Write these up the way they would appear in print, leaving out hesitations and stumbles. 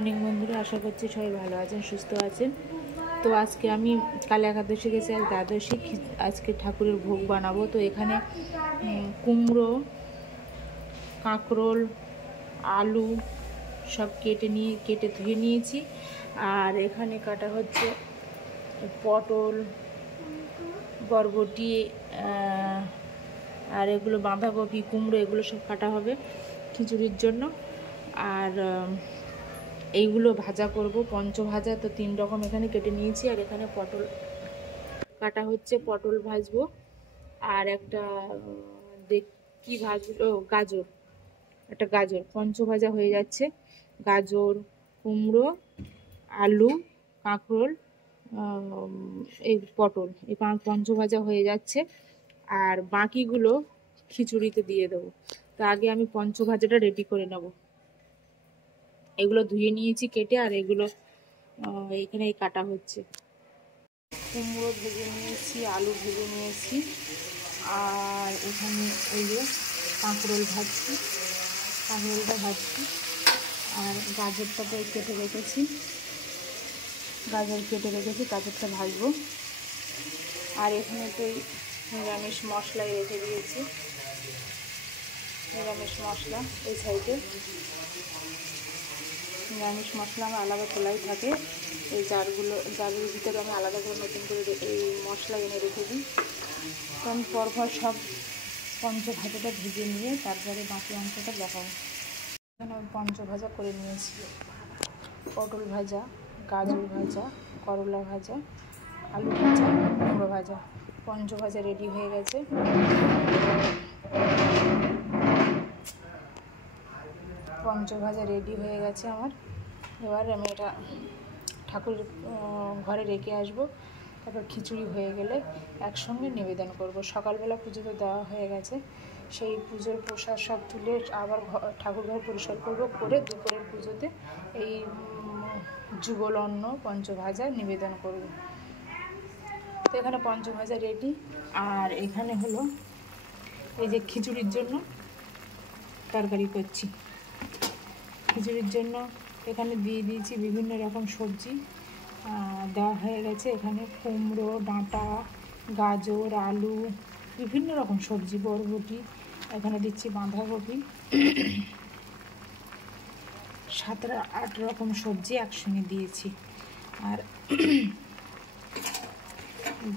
অনেক বন্ধুরা, আশা করছি সবাই ভালো আছেন, সুস্থ আছেন। তো আজকে আমি কাল একাদশী গেছি, আজ দ্বাদশী। আজকে ঠাকুরের ভোগ বানাবো। তো এখানে কুমড়ো, কাঁকরোল, আলু সব কেটে ধুয়ে নিয়েছি। আর এখানে কাটা হচ্ছে পটল, বরবটি, আর এগুলো বাঁধাকপি, কুমড়ো, এগুলো সব কাটা হবে খিচুড়ির জন্য। আর এইগুলো ভাজা করব, পঞ্চভাজা। তো 3 রকম এখানে কেটে নিয়েছি। আর এখানে পটল কাটা হচ্ছে, পটল ভাজবো। আর একটা কি ভাজবো, গাজর, একটা গাজর পঞ্চভাজা হয়ে যাচ্ছে। গাজর, কুমড়ো, আলু, কাঁকরোল, এই পটল, এই পঞ্চভাজা হয়ে যাচ্ছে। আর বাকিগুলো খিচুড়িতে দিয়ে দেবো। তো আগে আমি পঞ্চভাজাটা রেডি করে নেব। এগুলো ধুয়ে নিয়েছি কেটে, আর এগুলো এখানে কাটা হচ্ছে। কুমড়ো ভেজে নিয়েছি, আলু ভেজে নিয়েছি, আর এখানে এই যে কাঁকরোলটা ভাজছি। আর গাজরটাকে কেটে রেখেছি, গাজরটা ভাজবো। আর এখানে তো নিরামিষ মশলাই রেখে দিয়েছি, নিরামিষ মশলা এই সাইডে। নিরামিষ মশলা আমার আলাদা তোলাই থাকে, এই জারের ভিতরে আমি আলাদা করে নতুন করে এই মশলা এনে রেখে দিই। তো আমি পরপর সব পঞ্চভাজাটা ভেজে নিয়ে তারপরে বাকি অংশটা দেখাবো। এখানে আমি পঞ্চভাজা করে নিয়েছি, পটল ভাজা, গাজর ভাজা, করলা ভাজা, আলু ভাজা, কুমড়ো ভাজা। পঞ্চভাজা রেডি হয়ে গেছে। আমার। এবার আমি এটা ঠাকুরের ঘরে রেখে আসবো। তারপর খিচুড়ি হয়ে গেলে একসঙ্গে নিবেদন করব। সকালবেলা পুজোতে দেওয়া হয়ে গেছে, সেই পুজোর প্রসাদ সব তুলে আবার ঠাকুর ঘর পরিষ্কার করব, করে দুপুরের পুজোতে এই যুগল অন্ন পঞ্চভাজা নিবেদন করব। তো এখানে পঞ্চভাজা রেডি। আর এখানে হলো এই যে খিচুড়ির জন্য তরকারি করছি। খিচুড়ির জন্য এখানে দিয়ে দিয়েছি বিভিন্ন রকম সবজি দেওয়া হয়ে গেছে। এখানে কুমড়ো, ডাঁটা, গাজর, আলু, বিভিন্ন রকম সবজি, বরবটি, এখানে দিচ্ছি বাঁধাকপি। 7-8 রকম সবজি একসঙ্গে দিয়েছি। আর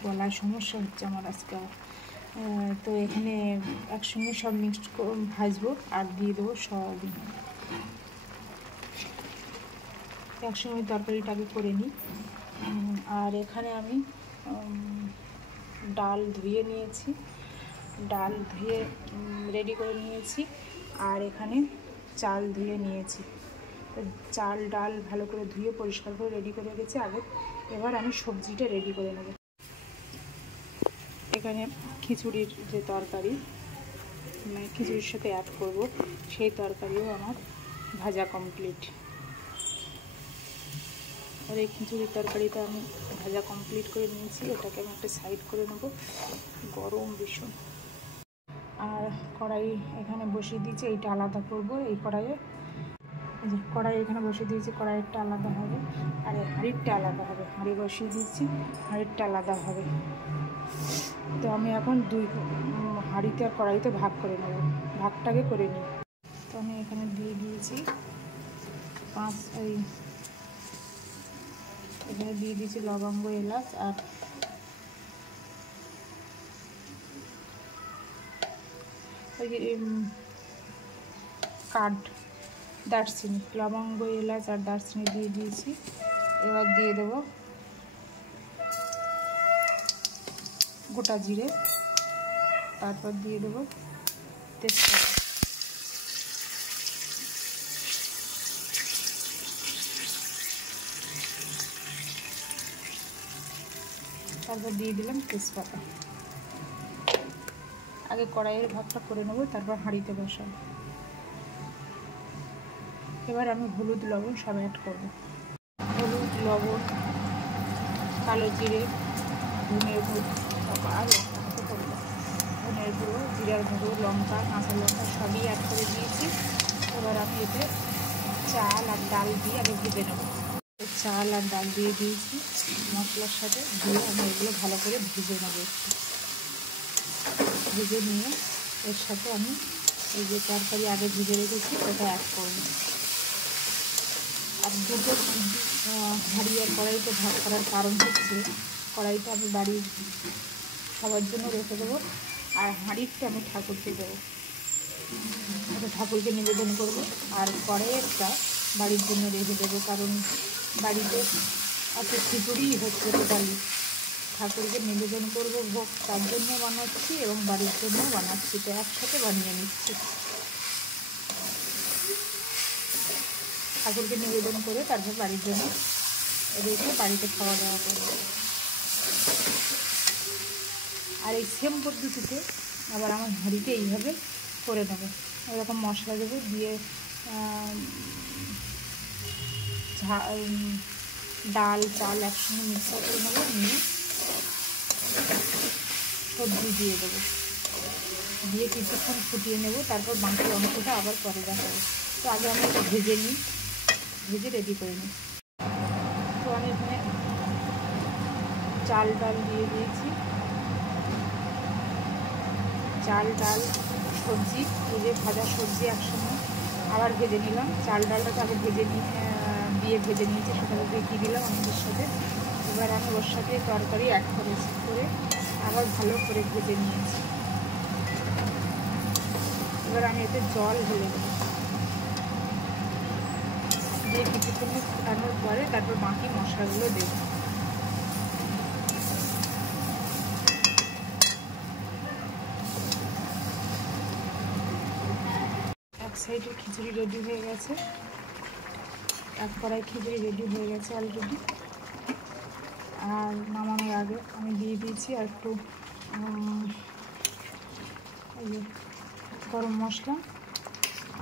গলার সমস্যা হচ্ছে আমার আজকে। তো এখানে একসঙ্গে সব মিক্সড ভাজবো আর দিয়ে দেবো সয়াবিন। একসঙ্গে তরকারিটাকে করে নিই। আর এখানে আমি ডাল ধুয়ে রেডি করে নিয়েছি। আর এখানে চাল ধুয়ে নিয়েছি। চাল ডাল ভালো করে ধুয়ে পরিষ্কার করে রেডি করে রেখেছি আগে। এবার আমি সবজিটা রেডি করে নেব। এখানে খিচুড়ির যে তরকারি, মানে খিচুড়ির সাথে অ্যাড করব, সেই তরকারিও আমার ভাজা কমপ্লিট। আর এই খিচুড়ির তরকারিটা আমি ভাজা কমপ্লিট করে নিয়েছি। এটাকে আমি একটা সাইড করে নেব, গরম ভীষণ। আর কড়াই এখানে বসিয়ে দিয়েছি, এইটা আলাদা করব। এই কড়াই এখানে বসিয়ে দিয়েছি, কড়াইটা আলাদা হবে। আর হাঁড়িটা আলাদা হবে। হাঁড়ি বসিয়ে দিয়েছি, হাঁড়িটা আলাদা হবে। তো আমি এখন হাঁড়িতে আর কড়াইতে ভাগ করে নেব, ভাগটাকে করে নিই। তো আমি এখানে দিয়ে দিয়েছি এখানে দিয়ে দিয়েছি লবঙ্গ, এলাচ, আর ওই যে দারচিনি, লবঙ্গ, এলাচ আর দারচিনি দিয়ে দিয়েছি। এবার দিয়ে দেবো গোটা জিরে, তারপর দিয়ে দেবো তেজপাতা, তারপর দিয়ে দিলাম তেজপাতা। আগে কড়াইয়ের ভাগটা করে নেবো, তারপর হাঁড়িতে বসাবো। এবার আমি হলুদ, লবণ সব অ্যাড করব। হলুদ, লবণ, কালো জিরে, ধনের গুঁড়ো, ধনের গুঁড়ো, জিরার গুঁড়ো, লঙ্কা, কাঁচা লঙ্কা সবই অ্যাড করে দিয়েছি। এবার আমি এতে চাল আর ডাল দিয়ে আগে ভেজে নেব। চাল আর ডাল দিয়ে দিয়েছি মশলার সাথে, দিয়ে আমি এগুলো ভালো করে ভেজে নেব। ভেজে নিয়ে এর সাথে আমি এই যে তরকারি আগে ভেজে রেখেছি ওটা অ্যাড করব। আর দুটো হাঁড়ি আর কড়াইতে ভাগ করার কারণ হচ্ছে কড়াইটা আমি বাড়ির সবার জন্য রেখে দেবো, আর হাঁড়িটা আমি ঠাকুরকে দেবো, ওটা ঠাকুরকে নিবেদন করবো। আর কড়াইয়েরটা বাড়ির জন্য রেখে দেবো, কারণ বাড়িতে এত খিচুড়িই হচ্ছে টোটালি, ঠাকুরকে নিবেদন করবো ভোগ, তার জন্য বানাচ্ছি এবং বাড়ির জন্যও বানাচ্ছি, তো একসাথে বানিয়ে নিচ্ছি। ঠাকুরকে নিবেদন করে তারপর বাড়ির জন্য রেখে বাড়িতে খাওয়া দাওয়া করবো। আর এই সেম পদ্ধতিতে আবার আমার হাঁড়িতে এইভাবে করে নেবো। এরকম মশলা দেবো, দিয়ে ডাল চাল একসঙ্গে মিক্সার করে নেবো, নিয়ে সবজি দিয়ে দেবো, দিয়ে কিছুক্ষণ ফুটিয়ে নেব, তারপর বাকি অংশটা আবার পরে দেখাবো। তো আগে আমি এটা ভেজে নিই, ভেজে রেডি করে নিই। তো আমি এখানে চাল ডাল দিয়ে দিয়েছি, চাল ডাল সবজি, ভেজে ভাজা সবজি একসঙ্গে আবার ভেজে নিলাম। চাল ডালটাকে আগে ভেজে ভেজে নিয়েছি, সেটাকে দেখিয়ে দিলাম আমাদের সাথে। এবার আমি ওর সাথে তরকারি অ্যাড করেছি, করে আবার ভালো করে ভেজে নিয়েছি। এবার আমি এতে জল ঢেলে দেবো, দিয়ে কিছুক্ষণ ফোটানোর পরে তারপর বাকি মশলাগুলো দেবো। এক সাইডে খিচুড়ি রেডি হয়ে গেছে, এক কড়াই খিচুড়ি রেডি হয়ে গেছে অলরেডি। আর নামানোর আগে আমি দিয়ে দিয়েছি আর একটু গরম মশলা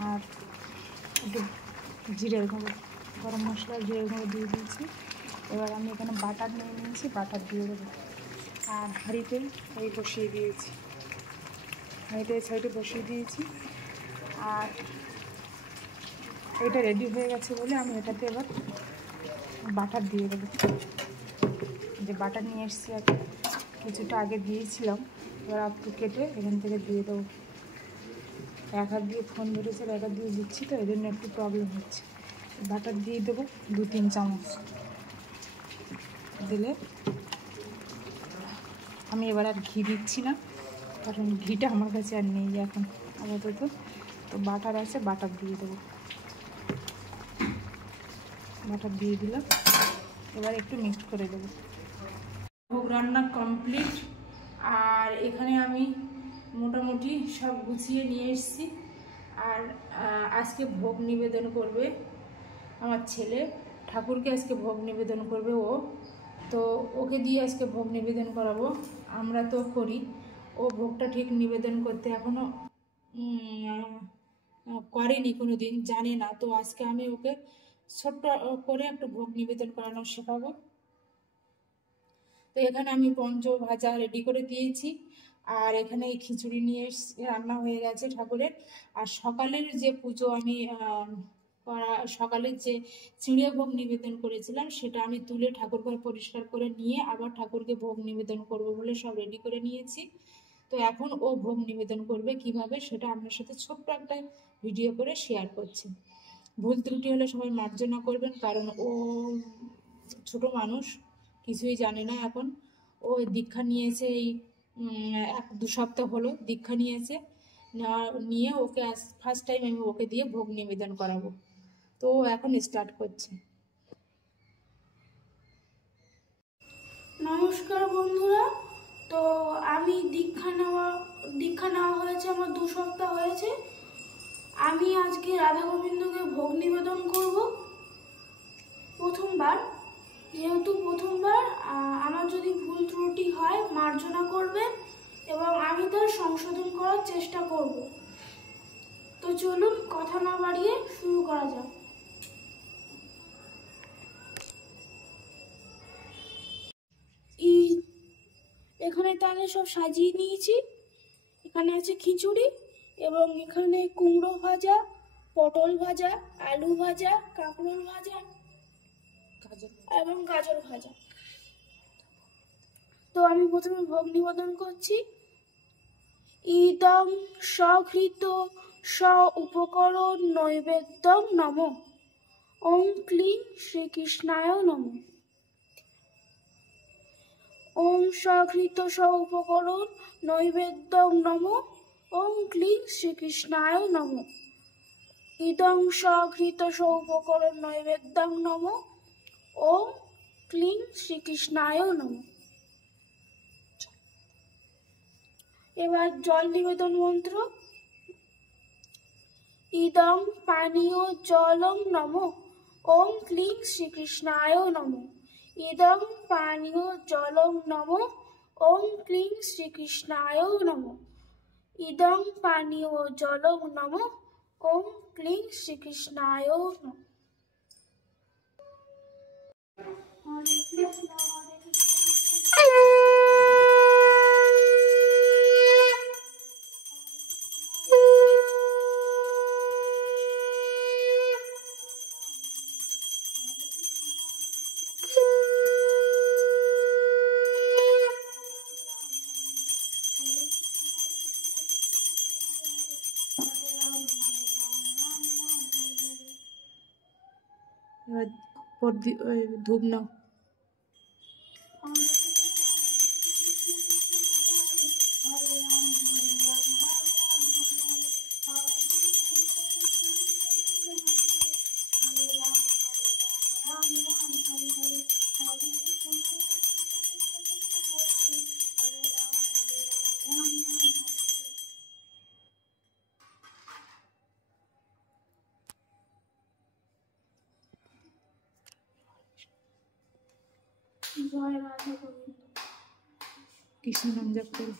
আর একটু জিরের গুঁড়ো, গরম মশলা জিরের গুঁড়ো দিয়ে দিয়েছি। এবার আমি এখানে বাটার নিয়ে নিয়েছি, বাটার দিয়ে দেবো। আর হাঁড়িতে এই বসিয়ে দিয়েছি, হাঁড়িতে এই সাইডে বসিয়ে দিয়েছি। আর এটা রেডি হয়ে গেছে বলে আমি এটাতে এবার বাটার দিয়ে দেবো। যে বাটার নিয়ে এসেছি আর কিছুটা আগে দিয়েছিলাম, এবার একটু কেটে এখান থেকে দিয়ে দেবো। এক হাত দিয়ে ফোন ধরেছে, এক হাত দিয়ে দিচ্ছি, তো এই জন্য একটু প্রবলেম হচ্ছে। বাটার দিয়ে দেবো 2-3 চামচ, দিলে আমি এবার আর ঘি দিচ্ছি না, কারণ ঘিটা আমার কাছে আর নেই এখন আপাতত। তো বাটার আছে, বাটার দিয়ে দেবো, বাটার দিয়ে দিলাম। এবার একটু মিক্সড করে দেবো। ভোগ রান্না কমপ্লিট। আর এখানে আমি মোটামুটি সব গুছিয়ে নিয়ে এসেছি। আর আজকে ভোগ নিবেদন করবে আমার ছেলে, ঠাকুরকে আজকে ভোগ নিবেদন করবে ও, তো ওকে দিয়ে আজকে ভোগ নিবেদন করাবো। আমরা তো করি, ও ভোগটা ঠিক নিবেদন করতে এখনও করেনি, কোনো দিন জানে না। তো আজকে আমি ওকে ছোট্ট করে একটু ভোগ নিবেদন করানো শেখাবো। তো এখানে আমি পঞ্চ ভাজা রেডি করে দিয়েছি, আর এখানে এই খিচুড়ি নিয়ে রান্না হয়ে গেছে ঠাকুরের। আর সকালের যে পুজো আমি সকালের যে চিঁড়ে ভোগ নিবেদন করেছিলাম, সেটা আমি তুলে ঠাকুর ঘর পরিষ্কার করে নিয়ে আবার ঠাকুরকে ভোগ নিবেদন করব বলে সব রেডি করে নিয়েছি। তো এখন ও ভোগ নিবেদন করবে কিভাবে সেটা আপনার সাথে ছোট্ট একটা ভিডিও করে শেয়ার করছি। ভুল ত্রুটি হলে সবাই মার্জনা করবেন, কারণ ও ছোট মানুষ, কিছুই জানে না এখন। ও দীক্ষা নিয়েছে এই 1-2 সপ্তাহ হলো দীক্ষা নিয়েছে, নিয়ে ওকে ফার্স্ট টাইম আমি ওকে দিয়ে ভোগ নিবেদন করাবো। তো ও এখন স্টার্ট করছে। নমস্কার বন্ধুরা, তো আমি দীক্ষা নেওয়া হয়েছে আমার 2 সপ্তাহ হয়েছে। আমি আজকে রাধা গোবিন্দকে ভোগ নিবেদন করব প্রথমবার। যেহেতু প্রথমবার, আমার যদি ভুল ত্রুটি হয় মার্জনা করবেন এবং আমি তার সংশোধন করার চেষ্টা করব। তো চলুন কথা না বাড়িয়ে শুরু করা যাক। এখানে তাহলে সব সাজিয়ে নিয়েছি। এখানে আছে খিচুড়ি এবং এখানে কুমড়ো ভাজা, পটল ভাজা, আলু ভাজা, কাঁকরোল ভাজা এবং গাজর ভাজা। তো আমি প্রথমে ভোগ নিবেদন করছি। ইদং সঘৃত স উপকরণ নৈবেদ্যং নমঃ। ওং ক্লিং শ্রীকৃষ্ণায় নমঃ। ওং সঘৃত স উপকরণ নৈবেদ্যং নমঃ। ওং ক্লিং শ্রীকৃষ্ণায় নমঃ। ইদং সঘৃত স উপকরণ নৈবেদ্যং নমঃ। ওং ক্লিং শ্রীকৃষ্ণায় নমঃ। এবার জল নিবেদন মন্ত্র। ইদং পানীয় জলং নমঃ। ওং ক্লিং শ্রীকৃষ্ণায় নমঃ। ইদং পানীয় জলং নমঃ। ওং ক্লিং শ্রীকৃষ্ণায় নমঃ। ইদং পানীয় জলং নমঃ। ওং ক্লিং শ্রীকৃষ্ণায় নমঃ। হরে কৃষ্ণ হরে কৃষ্ণ। ধূপ নাও। জয় রাধা গোবিন্দ। কৃষ্ণ নাম জপ করো।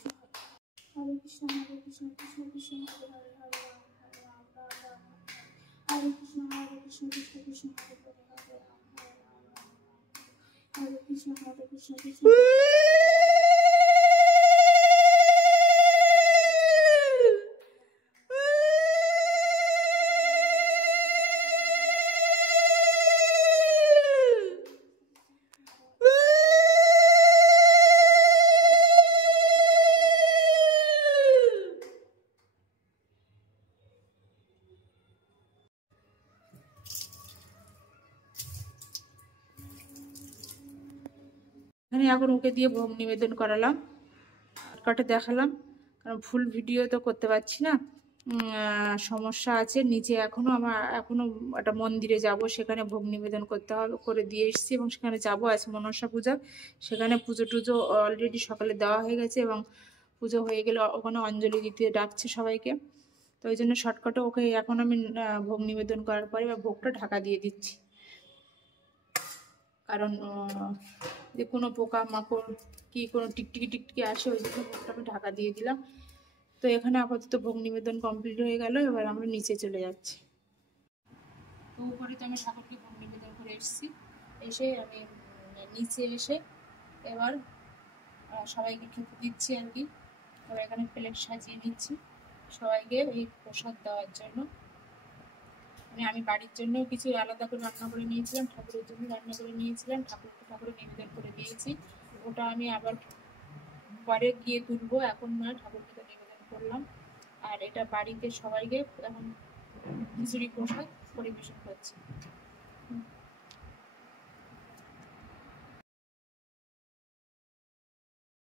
হরে কৃষ্ণ কৃষ্ণ কৃষ্ণ হরে হরে, হরে রাম রাম রাম। হরে কৃষ্ণ কৃষ্ণ কৃষ্ণ হরে হরে, হরে রাম রাম। হরে কৃষ্ণ কৃষ্ণ কৃষ্ণ। এখানে এখন ওকে দিয়ে ভোগ নিবেদন করালাম, কাটে দেখালাম, কারণ ফুল ভিডিও তো করতে পারছি না, সমস্যা আছে। নিচে এখনো একটা মন্দিরে যাব, সেখানে ভোগ নিবেদন করতে হবে, করে দিয়ে এসেছি এবং সেখানে যাব। আছে মনসা পূজা, সেখানে পুজো টুজো অলরেডি সকালে দেওয়া হয়ে গেছে এবং পুজো হয়ে গেলে ওখানে অঞ্জলি দিতে ডাকছে সবাইকে। তো ওই জন্য শর্টকাটে ওকে এখন আমি ভোগ নিবেদন করার পরে ভোগটা ঢাকা দিয়ে দিচ্ছি, কারণ যে কোনো পোকা মাকড় কি কোনো টিকটিকি আসে, ওই জন্য ভোগটা আমি ঢাকা দিয়ে দিলাম। তো এখানে আপাতত ভোগ নিবেদন কমপ্লিট হয়ে গেল। এবার আমরা নিচে চলে যাচ্ছি। তো উপরে তো আমি ঠাকুরকে ভোগ নিবেদন করে এসেছি, এসে আমি নিচে এসে এবার সবাইকে খেতে দিচ্ছি আর কি। এবার এখানে প্লেট সাজিয়ে নিচ্ছি সবাইকে এই প্রসাদ দেওয়ার জন্য। আমি বাড়ির জন্য কিছু আলাদা করে রান্না করে নিয়েছিলাম, ঠাকুরের জন্য রান্না করে নিয়েছিলাম, ঠাকুরে নিবেদন করে দিয়েছি। ওটা আমি আবার পরে গিয়ে তুলবো, এখন না, ঠাকুরকে তো নিবেদন করলাম। আর এটা বাড়িতে সবাইকে এখন খিচুড়ি প্রসাদ পরিবেশন করছি।